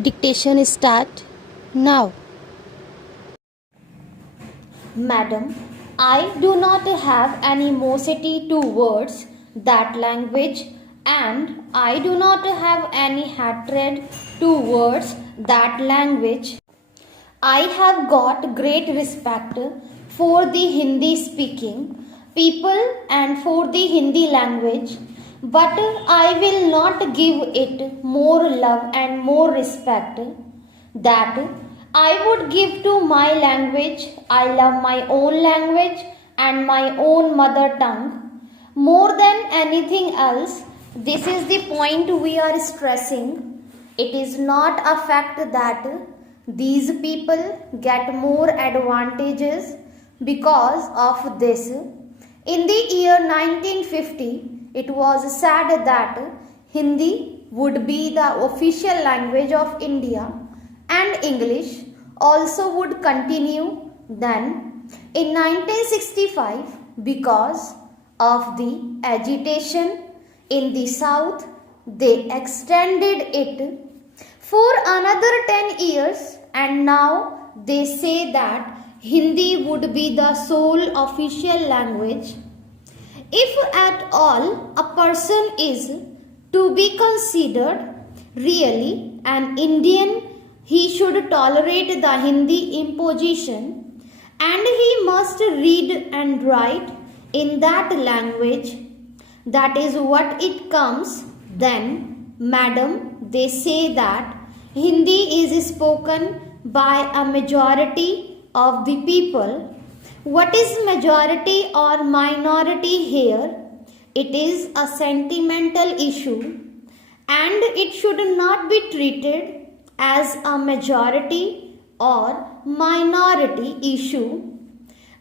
Dictation start now. Madam, I do not have animosity towards that language, and I do not have any hatred towards that language. I have got great respect for the Hindi speaking people and for the Hindi language, but I will not give it more love and more respect that I would give to my language. I love my own language and my own mother tongue more than anything else. This is the point we are stressing. It is not a fact that these people get more advantages because of this. In the year 1950, it was said that Hindi would be the official language of India and English also would continue. Then, in 1965, because of the agitation in the south, they extended it for another 10 years, and now they say that Hindi would be the sole official language. If at all a person is to be considered really an Indian, he should tolerate the Hindi imposition and he must read and write in that language. That is what it comes. Then, madam, they say that Hindi is spoken by a majority of the people. What is majority or minority here? It is a sentimental issue and it should not be treated as a majority or minority issue.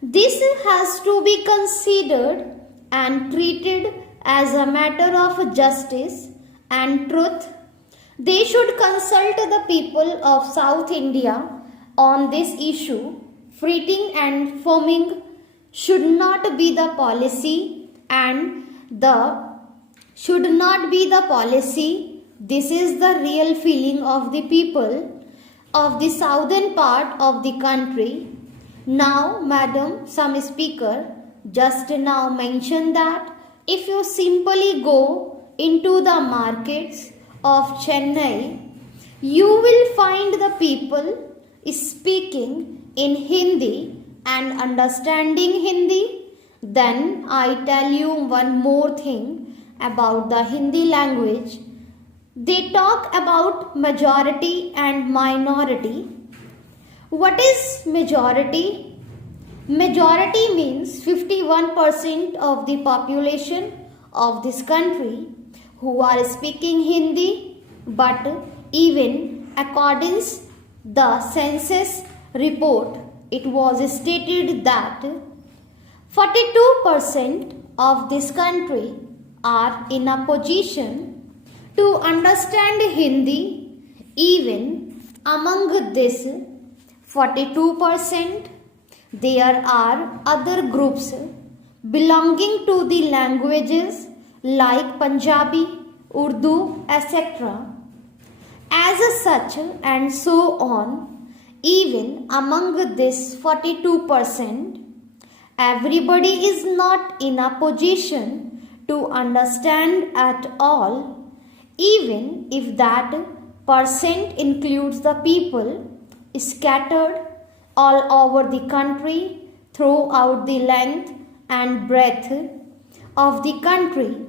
This has to be considered and treated as a matter of justice and truth. They should consult the people of South India on this issue. Fretting and foaming should not be the policy and the should not be the policy. This is the real feeling of the people of the southern part of the country. Now, madam, some speaker just now mentioned that if you simply go into the markets of Chennai, you will find the people speaking in Hindi and understanding Hindi. Then I tell you one more thing about the Hindi language. They talk about majority and minority. What is majority? Majority means 51% of the population of this country who are speaking Hindi, but even according to the census report, it was stated that 42% of this country are in a position to understand Hindi. Even among this 42%, there are other groups belonging to the languages like Punjabi, Urdu, etc. As such and so on, even among this 42%, everybody is not in a position to understand at all, even if that percent includes the people scattered all over the country throughout the length and breadth of the country.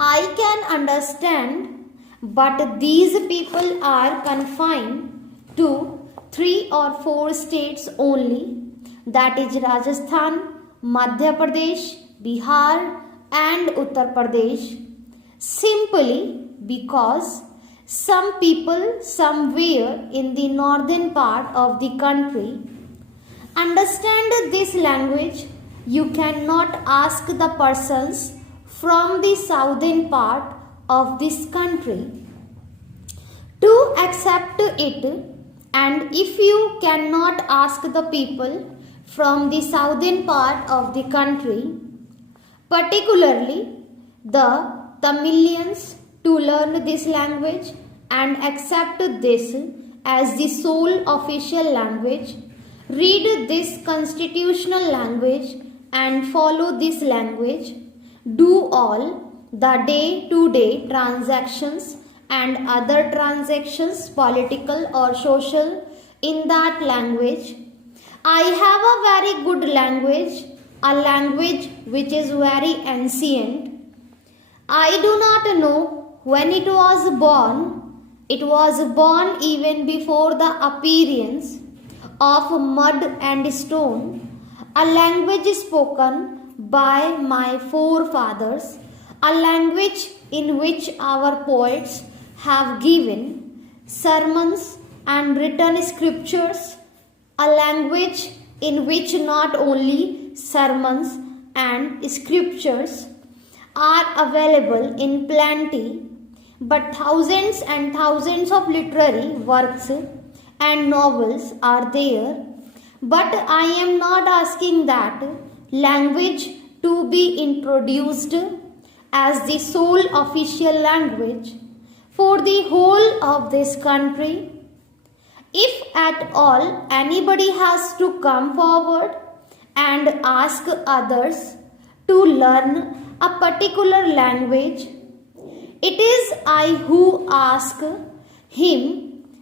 I can understand, but these people are confined to 3 or 4 states only, that is Rajasthan, Madhya Pradesh, Bihar and Uttar Pradesh, simply because some people somewhere in the northern part of the country understand this language. You cannot ask the persons from the southern part of this country to accept it, and if you cannot ask the people from the southern part of the country, particularly the Tamilians, to learn this language and accept this as the sole official language, read this constitutional language and follow this language, do all the day-to-day transactions and other transactions, political or social, in that language. I have a very good language, a language which is very ancient. I do not know when it was born. It was born even before the appearance of mud and stone, a language spoken by my forefathers, a language in which our poets have given sermons and written scriptures, a language in which not only sermons and scriptures are available in plenty, but thousands and thousands of literary works and novels are there. But I am not asking that language to be introduced as the sole official language for the whole of this country. If at all anybody has to come forward and ask others to learn a particular language, it is I who ask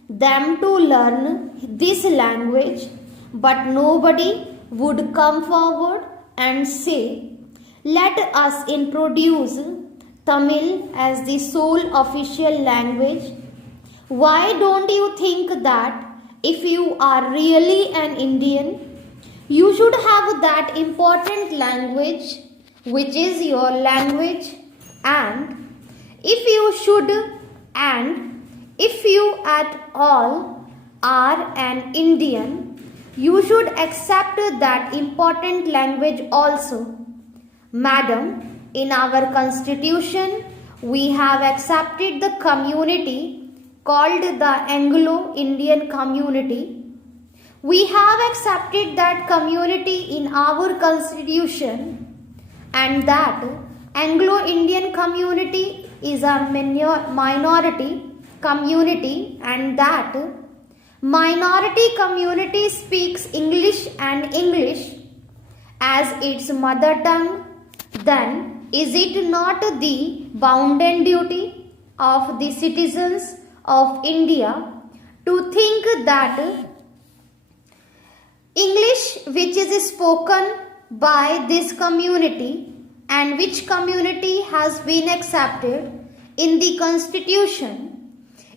them to learn this language, but nobody would come forward and say, let us introduce Tamil as the sole official language. Why don't you think that if you are really an Indian, you should have that important language which is your language, and if you at all are an Indian, you should accept that important language also. Madam, in our constitution, we have accepted the community called the Anglo-Indian community. We have accepted that community in our constitution, and that Anglo-Indian community is a minority community, and that minority community speaks English and English as its mother tongue. Then is it not the bounden duty of the citizens of India to think that English, which is spoken by this community and which community has been accepted in the constitution,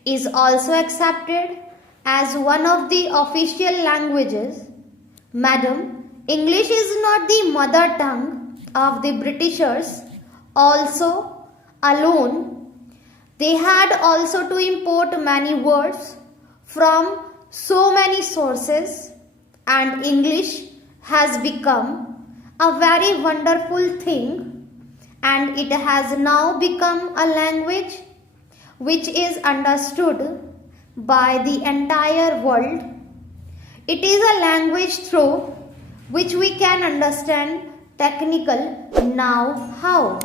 is also accepted as one of the official languages? Madam, English is not the mother tongue of the Britishers also alone. They had also to import many words from so many sources, and English has become a very wonderful thing, and it has now become a language which is understood by the entire world. It is a language through which we can understand technical. Now how?